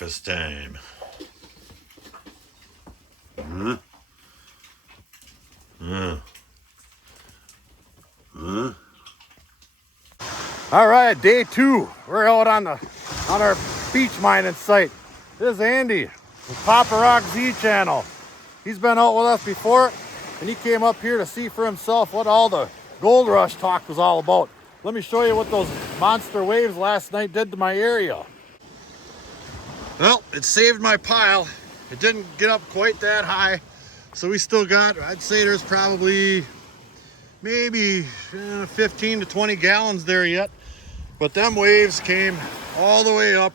breakfast time. All right, day 2. We're out on our beach mining site. This is Andy with Papa Rock Z channel. He's been out with us before, and he came up here to see for himself what all the gold rush talk was all about. Let me show you what those monster waves last night did to my area. Well, it saved my pile. It didn't get up quite that high, so we still got, I'd say there's probably maybe 15 to 20 gallons there yet. But them waves came all the way up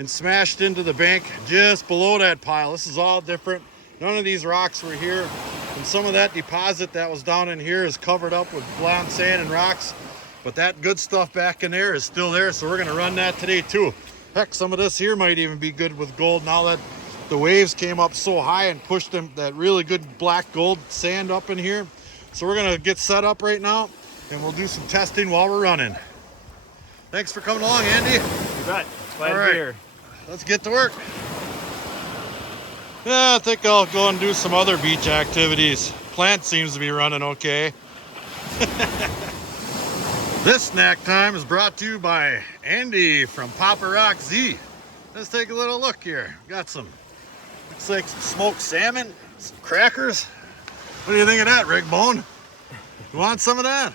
and smashed into the bank just below that pile. This is all different. None of these rocks were here. And some of that deposit that was down in here is covered up with blonde sand and rocks. But that good stuff back in there is still there, so we're gonna run that today too. Heck, some of this here might even be good with gold now that the waves came up so high and pushed that really good black gold sand up in here. So we're gonna get set up right now and we'll do some testing while we're running. Thanks for coming along, Andy. You bet. Glad to be here. Let's get to work. Yeah, I think I'll go and do some other beach activities. Plant seems to be running okay. This snack time is brought to you by Andy from Papa Rock Z. Let's take a little look here. Got some, looks like some smoked salmon, some crackers. What do you think of that, Rick Bone? You want some of that?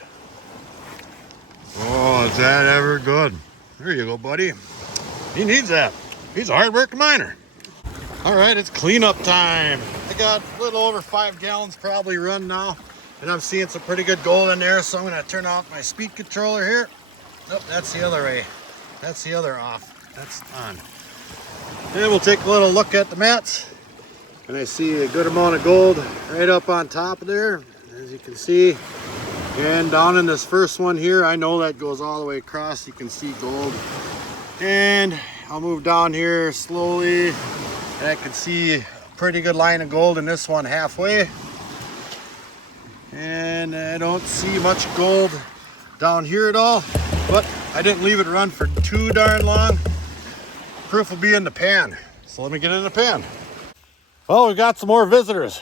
Oh, is that ever good? There you go, buddy. He needs that. He's a hard-working miner. All right, it's cleanup time. I got a little over 5 gallons probably run now, and I'm seeing some pretty good gold in there, so I'm gonna turn off my speed controller here. Nope, that's the other way. That's the other off. That's on. Then we'll take a little look at the mats, and I see a good amount of gold right up on top of there, as you can see. And down in this first one here, I know that goes all the way across. You can see gold. And I'll move down here slowly, and I can see a pretty good line of gold in this one halfway. And I don't see much gold down here at all, but I didn't leave it run for too darn long. Proof will be in the pan. So let me get in the pan. Well, we got some more visitors.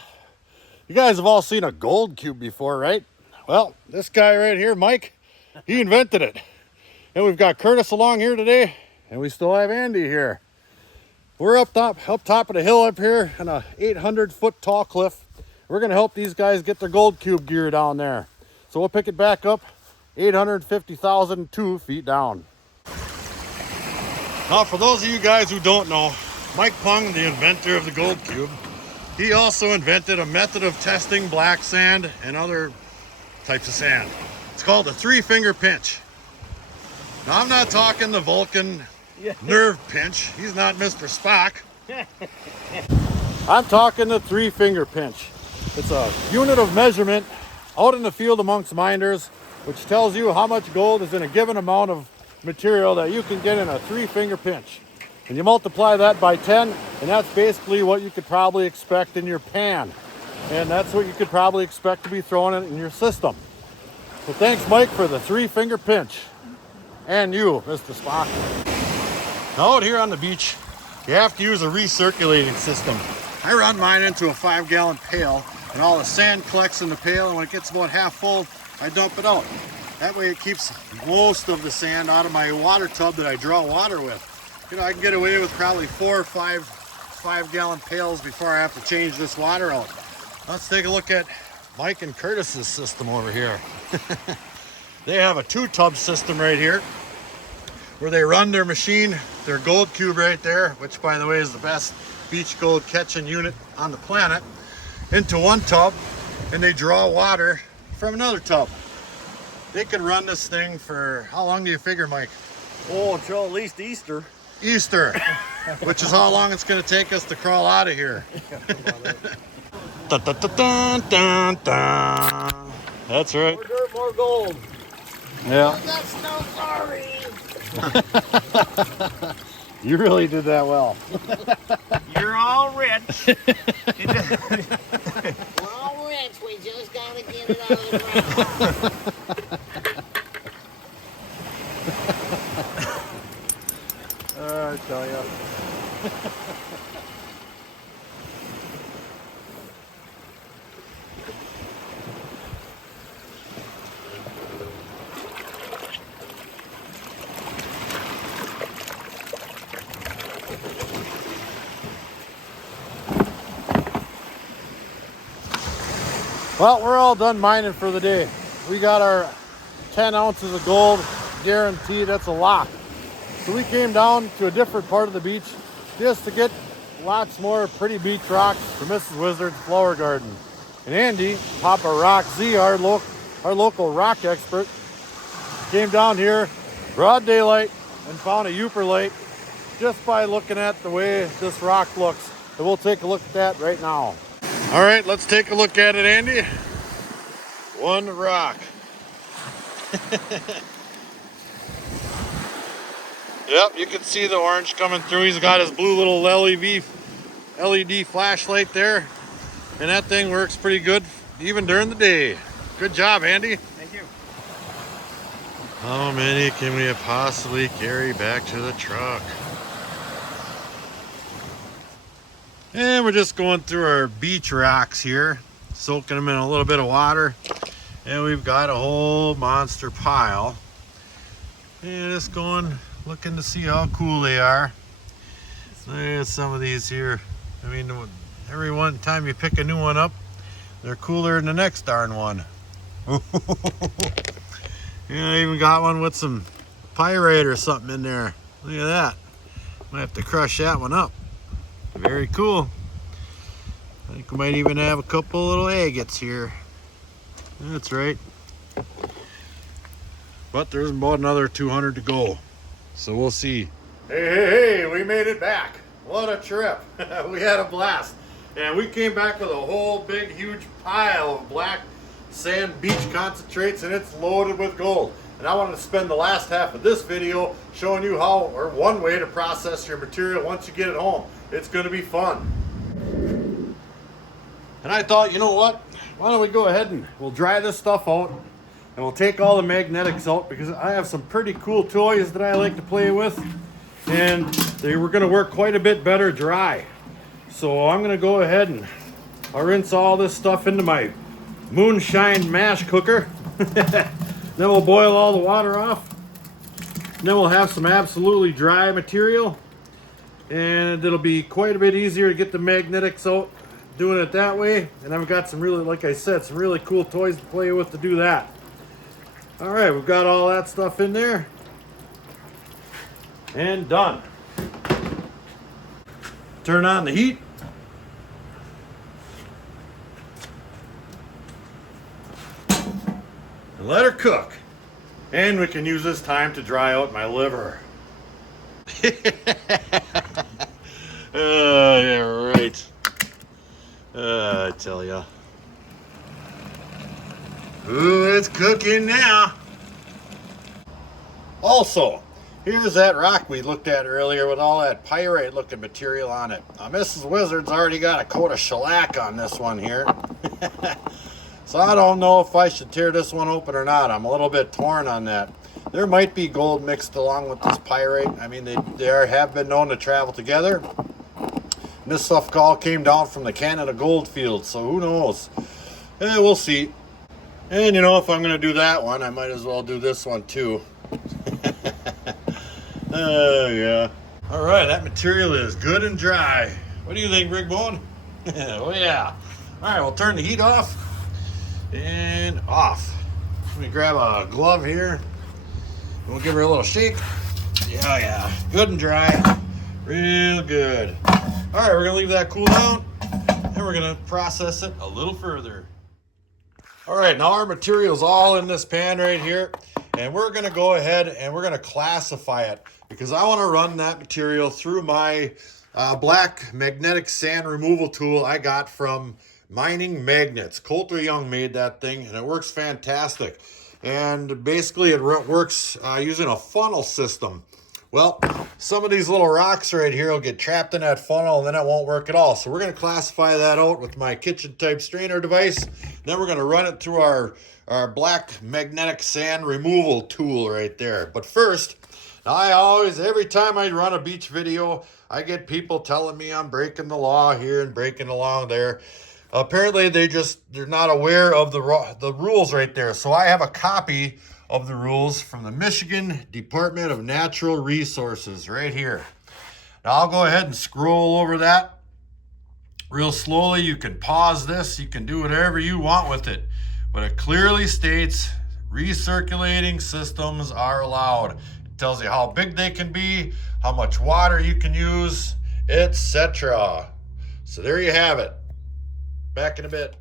You guys have all seen a gold cube before, right? Well, this guy right here, Mike, he invented it. And we've got Curtis along here today, and we still have Andy here. We're up top of the hill up here on a 800-foot tall cliff. We're gonna help these guys get their gold cube gear down there. So we'll pick it back up 850,002 feet down. Now, for those of you guys who don't know, Mike Pung, the inventor of the gold cube, he also invented a method of testing black sand and other types of sand. It's called the 3-finger pinch. Now, I'm not talking the Vulcan nerve pinch. He's not Mr. Spock. I'm talking the 3-finger pinch. It's a unit of measurement out in the field amongst miners, which tells you how much gold is in a given amount of material that you can get in a 3-finger pinch. And you multiply that by 10, and that's basically what you could probably expect in your pan. And that's what you could probably expect to be throwing in your system. So thanks, Mike, for the 3-finger pinch. And you, Mr. Spock. Now out here on the beach, you have to use a recirculating system. I run mine into a 5-gallon pail, and all the sand collects in the pail, and when it gets about half full, I dump it out. That way it keeps most of the sand out of my water tub that I draw water with. You know, I can get away with probably 4 or 5-gallon pails before I have to change this water out. Let's take a look at Mike and Curtis's system over here. They have a 2-tub system right here where they run their machine, their gold cube right there, which by the way is the best beach gold catching unit on the planet, into one tub, and they draw water from another tub. They can run this thing for, how long do you figure, Mike? Oh, until at least Easter. Easter, which is how long it's going to take us to crawl out of here. Dun, dun, dun, dun, dun. That's right. More dirt, more gold. Yeah. That's no sorry. You really did that well. You're all rich. We're all rich. We just gotta get it out of the ground. I tell you. Well, we're all done mining for the day. We got our 10 ounces of gold guaranteed. That's a lock. So we came down to a different part of the beach just to get lots more pretty beach rocks for Mrs. Wizard's flower garden. And Andy, Papa Rock Z, our local rock expert, came down here, broad daylight, and found a Yooperlight just by looking at the way this rock looks. And we'll take a look at that right now. All right, let's take a look at it, Andy. One rock. Yep, you can see the orange coming through. He's got his blue little LED flashlight there. And that thing works pretty good even during the day. Good job, Andy. Thank you. How many can we possibly carry back to the truck? And we're just going through our beach rocks here, soaking them in a little bit of water. And we've got a whole monster pile. And just going, looking to see how cool they are. Look at some of these here. I mean, every one time you pick a new one up, they're cooler than the next darn one. Yeah, I even got one with some pyrite or something in there. Look at that. Might have to crush that one up. Very cool. I think we might even have a couple little agates here. That's right. But there's about another 200 to go. So we'll see. Hey, we made it back. What a trip. We had a blast. And we came back with a whole big, huge pile of black sand beach concentrates, and it's loaded with gold. And I wanted to spend the last half of this video showing you how, or one way to process your material once you get it home. It's going to be fun. And I thought, you know what? Why don't we go ahead and we'll dry this stuff out, and we'll take all the magnetics out, because I have some pretty cool toys that I like to play with, and they were going to work quite a bit better dry. So I'm going to go ahead and I'll rinse all this stuff into my moonshine mash cooker. Then we'll boil all the water off. And then we'll have some absolutely dry material, and it'll be quite a bit easier to get the magnetics out doing it that way. And I've got some really, like I said, some really cool toys to play with to do that. All right, we've got all that stuff in there and done. Turn on the heat. And let her cook. And we can use this time to dry out my liver. Yeah, right. I tell ya. Ooh, it's cooking now. Also, here's that rock we looked at earlier with all that pyrite looking material on it. Mrs. Wizard's already got a coat of shellac on this one here. So I don't know if I should tear this one open or not. I'm a little bit torn on that. There might be gold mixed along with this pyrite. I mean, they have been known to travel together. And this stuff all came down from the Canada gold field, so who knows? We'll see. And you know, if I'm going to do that one, I might as well do this one too. Yeah. All right, that material is good and dry. What do you think, Rigby? Oh yeah. All right, we'll turn the heat off and off. Let me grab a glove here. We'll give her a little shake. Yeah, good and dry. Real good. All right, we're gonna leave that cool down, and we're gonna process it a little further. All right, now our material's all in this pan right here, and we're gonna go ahead and we're gonna classify it, because I wanna run that material through my black magnetic sand removal tool I got from Mining Magnets. Coulter Young made that thing, and it works fantastic. And basically it works using a funnel system. Well, some of these little rocks right here will get trapped in that funnel, and then it won't work at all. So we're going to classify that out with my kitchen type strainer device. Then we're going to run it through our black magnetic sand removal tool right there. But first, Every time I run a beach video, I get people telling me I'm breaking the law here and breaking the law there. Apparently they're not aware of the rules right there. So I have a copy of the rules from the Michigan Department of Natural Resources right here. Now I'll go ahead and scroll over that real slowly. You can pause this, you can do whatever you want with it, but it clearly states recirculating systems are allowed. It tells you how big they can be, how much water you can use, etc. So there you have it. Back in a bit.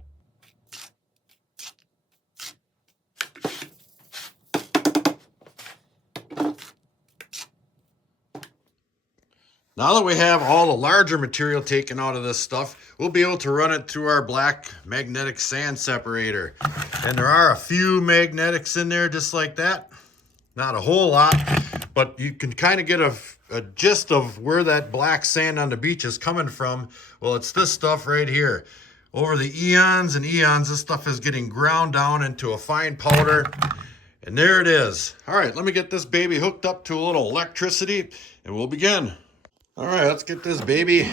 Now that we have all the larger material taken out of this stuff, we'll be able to run it through our black magnetic sand separator. And there are a few magnetics in there just like that. Not a whole lot, but you can kind of get a gist of where that black sand on the beach is coming from. Well, it's this stuff right here. Over the eons and eons, this stuff is getting ground down into a fine powder. And there it is. All right, let me get this baby hooked up to a little electricity and we'll begin. All right, let's get this baby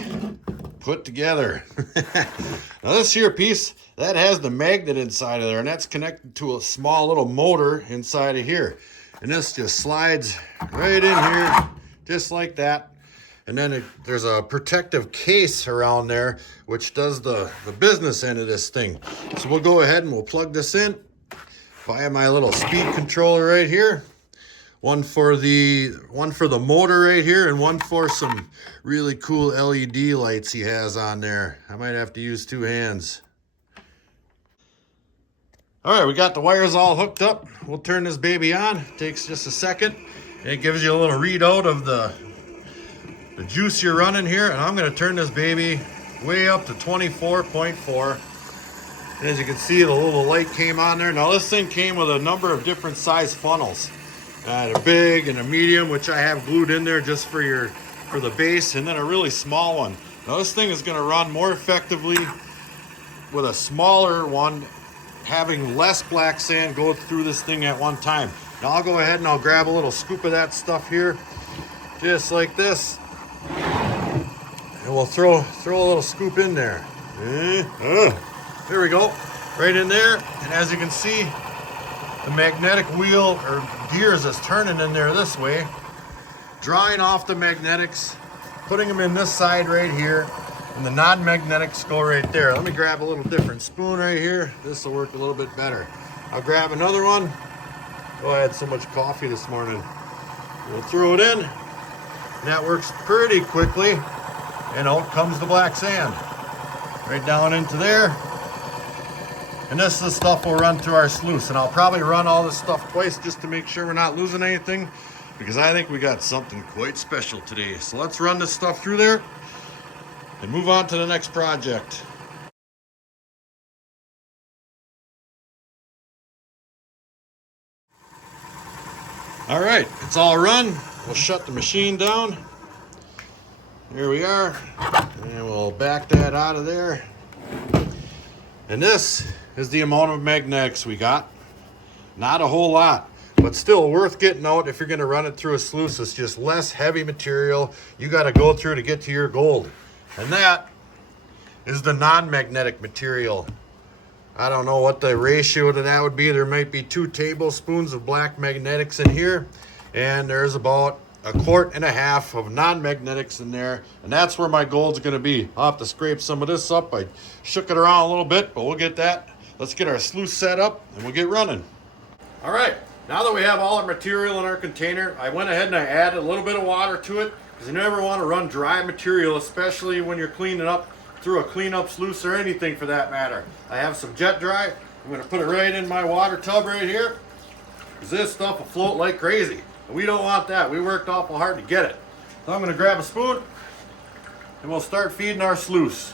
put together. Now this here piece, that has the magnet inside of there, and that's connected to a small little motor inside of here. And this just slides right in here, just like that. And then there's a protective case around there, which does the business end of this thing. So we'll go ahead and we'll plug this in via my little speed controller right here. One for the motor right here, and one for some really cool LED lights he has on there. I might have to use two hands. All right, we got the wires all hooked up. We'll turn this baby on. It takes just a second. And it gives you a little readout of the juice you're running here. And I'm going to turn this baby way up to 24.4. And as you can see, the little light came on there. Now this thing came with a number of different size funnels. A big and a medium, which I have glued in there just for the base, and then a really small one. Now this thing is going to run more effectively with a smaller one, having less black sand go through this thing at one time. Now I'll go ahead and I'll grab a little scoop of that stuff here, just like this, and we'll throw a little scoop in there. There we go, right in there. And as you can see, the magnetic wheel or gears is turning in there this way, drawing off the magnetics, putting them in this side right here, and the non-magnetics go right there. Let me grab a little different spoon right here. This will work a little bit better. I'll grab another one. Oh, I had so much coffee this morning. We'll throw it in, and that works pretty quickly, and out comes the black sand. Right down into there. And this is the stuff we'll run through our sluice. And I'll probably run all this stuff twice just to make sure we're not losing anything, because I think we got something quite special today. So let's run this stuff through there and move on to the next project. All right, it's all run. We'll shut the machine down. Here we are. And we'll back that out of there. And this is the amount of magnetics we got. Not a whole lot, but still worth getting out if you're going to run it through a sluice. It's just less heavy material you got to go through to get to your gold. And that is the non-magnetic material. I don't know what the ratio to that would be. There might be 2 tablespoons of black magnetics in here, and there's about 1.5 quarts of non-magnetics in there, and that's where my gold's going to be. I'll have to scrape some of this up. I shook it around a little bit, but we'll get that. Let's get our sluice set up and we'll get running. All right, now that we have all our material in our container, I went ahead and I added a little bit of water to it, because you never want to run dry material, especially when you're cleaning up through a cleanup sluice or anything for that matter. I have some jet dry. I'm going to put it right in my water tub right here, because this stuff will float like crazy. And we don't want that. We worked awful hard to get it. So I'm going to grab a spoon and we'll start feeding our sluice.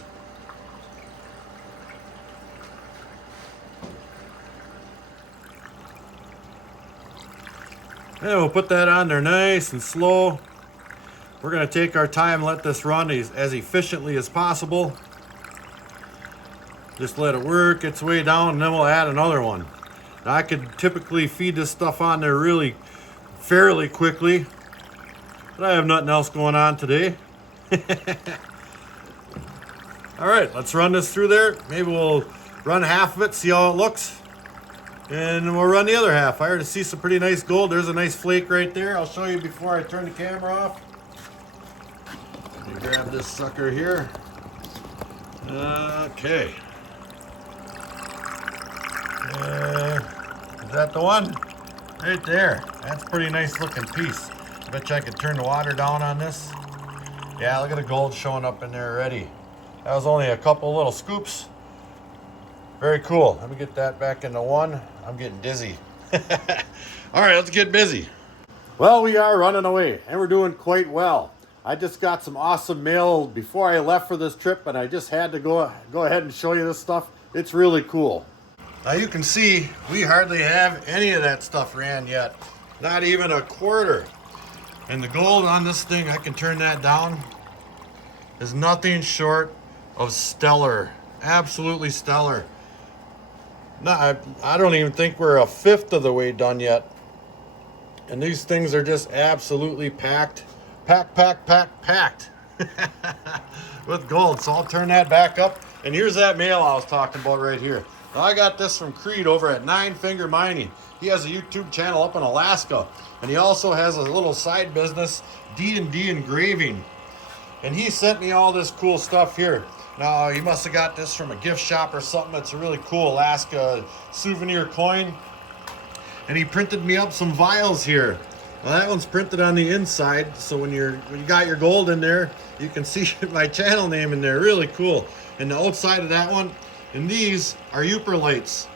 And we'll put that on there nice and slow. We're going to take our time, let this run as efficiently as possible. Just let it work its way down, and then we'll add another one. Now I could typically feed this stuff on there really fairly quickly, But I have nothing else going on today. All right, let's run this through there. Maybe we'll run half of it, see how it looks. And we'll run the other half. I already see some pretty nice gold. There's a nice flake right there. I'll show you before I turn the camera off. Let me grab this sucker here. Okay. Is that the one? Right there. That's a pretty nice looking piece. Bet you I could turn the water down on this. Yeah, look at the gold showing up in there already. That was only a couple little scoops. Very cool. Let me get that back into one. I'm getting dizzy. All right, let's get busy. Well, we are running away, and we're doing quite well. I just got some awesome mail before I left for this trip, and I just had to go ahead and show you this stuff. It's really cool. Now you can see we hardly have any of that stuff ran yet. Not even a quarter. And the gold on this thing, I can turn that down, is nothing short of stellar. Absolutely stellar. No, I don't even think we're a fifth of the way done yet. And these things are just absolutely packed with gold. So I'll turn that back up. And here's that mail I was talking about right here. Now I got this from Creed over at Nine Finger Mining. He has a YouTube channel up in Alaska. And he also has a little side business, D&D engraving. And he sent me all this cool stuff here. Now, you must have got this from a gift shop or something. It's a really cool Alaska souvenir coin. And he printed me up some vials here. Well, that one's printed on the inside, so when you got your gold in there, you can see my channel name in there. Really cool. And the outside of that one, and these are Yooperlights.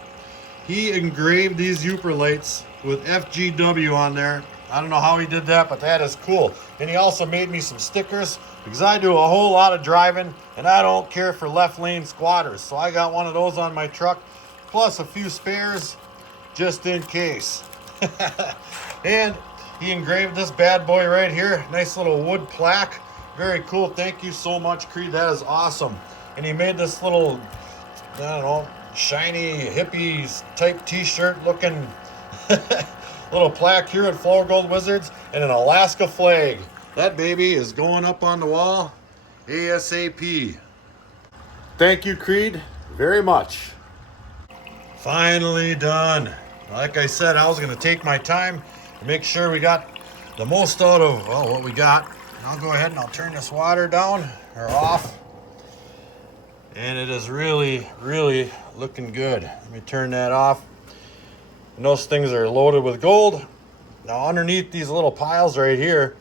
He engraved these Yooperlights with FGW on there. I don't know how he did that, but that is cool. And he also made me some stickers because I do a whole lot of driving and I don't care for left lane squatters. So I got one of those on my truck, plus a few spares just in case. And he engraved this bad boy right here. Nice little wood plaque. Very cool. Thank you so much, Creed. That is awesome. And he made this little, I don't know, shiny hippies type t-shirt looking little plaque here at Flourgoldwizards and an Alaska flag. That baby is going up on the wall ASAP. Thank you, Creed, very much. Finally done. Like I said, I was going to take my time to make sure we got the most out of, well, what we got. I'll go ahead and I'll turn this water down or off. And it is really, really looking good. Let me turn that off. And those things are loaded with gold. Now underneath these little piles right here,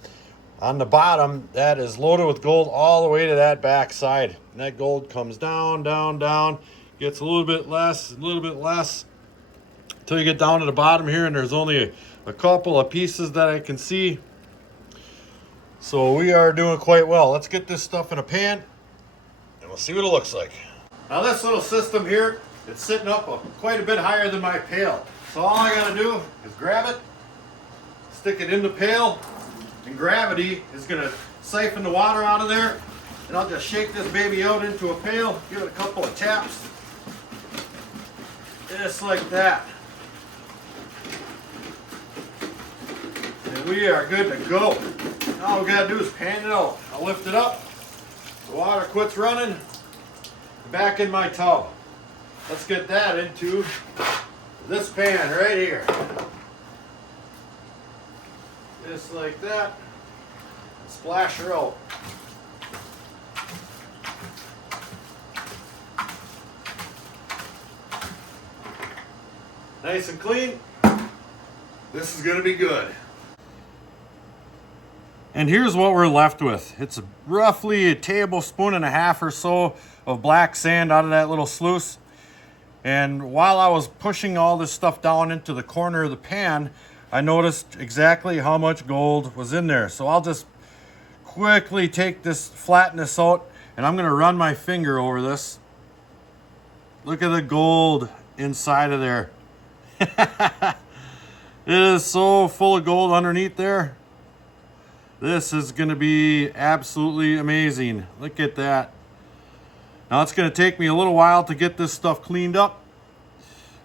on the bottom, that is loaded with gold all the way to that back side. And that gold comes down, down, down, gets a little bit less, until you get down to the bottom here, and there's only a couple of pieces that I can see. So we are doing quite well. Let's get this stuff in a pan, and we'll see what it looks like. Now this little system here, it's sitting up quite a bit higher than my pail. So all I gotta do is grab it, stick it in the pail, and gravity is gonna siphon the water out of there. And I'll just shake this baby out into a pail, give it a couple of taps, just like that. And we are good to go. All we gotta do is pan it out. I'll lift it up, the water quits running, back in my tub. Let's get that into this pan right here. Just like that. Splash her out. Nice and clean. This is going to be good. And here's what we're left with. It's roughly a tablespoon and a half or so of black sand out of that little sluice. And while I was pushing all this stuff down into the corner of the pan, I noticed exactly how much gold was in there. So I'll just quickly take this, flatten this out, and I'm gonna run my finger over this. Look at the gold inside of there. It is so full of gold underneath there. This is gonna be absolutely amazing. Look at that. Now it's going to take me a little while to get this stuff cleaned up,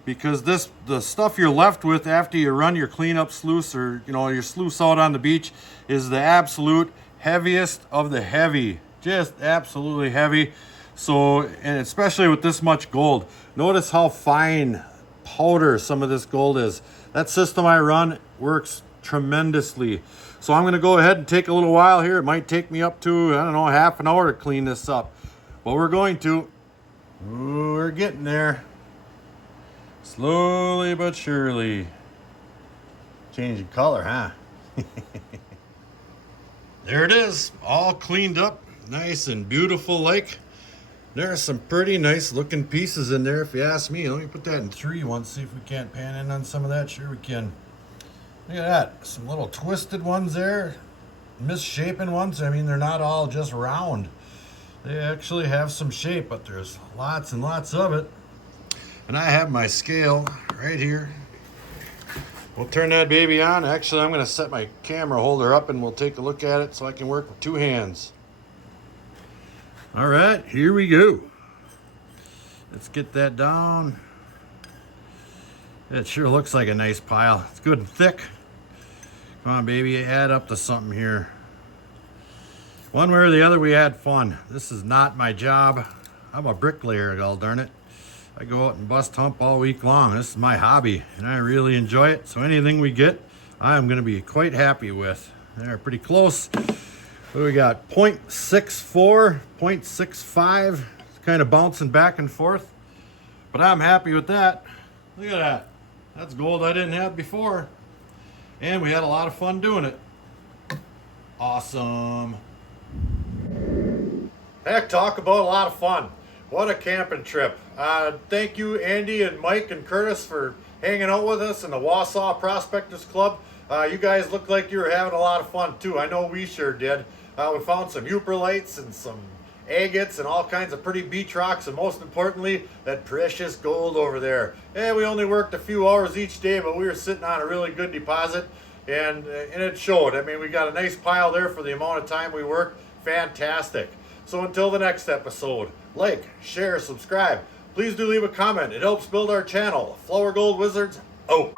because the stuff you're left with after you run your cleanup sluice, or your sluice out on the beach, is the absolute heaviest of the heavy. Just absolutely heavy. So, and especially with this much gold, notice how fine powder some of this gold is. That system I run works tremendously. So I'm going to go ahead and take a little while here. It might take me up to, I don't know, half an hour to clean this up, but we're going to. Ooh, we're getting there. Slowly but surely. Changing color, huh? There it is, all cleaned up, nice and beautiful like. There are some pretty nice looking pieces in there, if you ask me. Let me put that in 3 once, see if we can't pan in on some of that. Sure we can. Look at that, some little twisted ones there, misshapen ones. I mean, they're not all just round. They actually have some shape, but there's lots and lots of it. And I have my scale right here. We'll turn that baby on. Actually, I'm going to set my camera holder up and we'll take a look at it so I can work with 2 hands. All right, here we go. Let's get that down. It sure looks like a nice pile. It's good and thick. Come on, baby, add up to something here. One way or the other, we had fun. This is not my job. I'm a bricklayer, god darn it. I go out and bust hump all week long. This is my hobby, and I really enjoy it. So anything we get, I'm going to be quite happy with. They're pretty close. What do we got? 0.64, 0.65. It's kind of bouncing back and forth, but I'm happy with that. Look at that. That's gold I didn't have before, and we had a lot of fun doing it. Awesome. Heck, talk about a lot of fun. What a camping trip. Thank you, Andy and Mike and Curtis, for hanging out with us in the Wausau Prospectors Club. You guys look like you were having a lot of fun too. I know we sure did. We found some Yooperlights and some agates and all kinds of pretty beach rocks, and most importantly, that precious gold over there. And we only worked a few hours each day, but we were sitting on a really good deposit, and it showed. I mean, we got a nice pile there for the amount of time we worked. Fantastic. So until the next episode, like, share, subscribe. Please do leave a comment. It helps build our channel. Flourgoldwizards, out.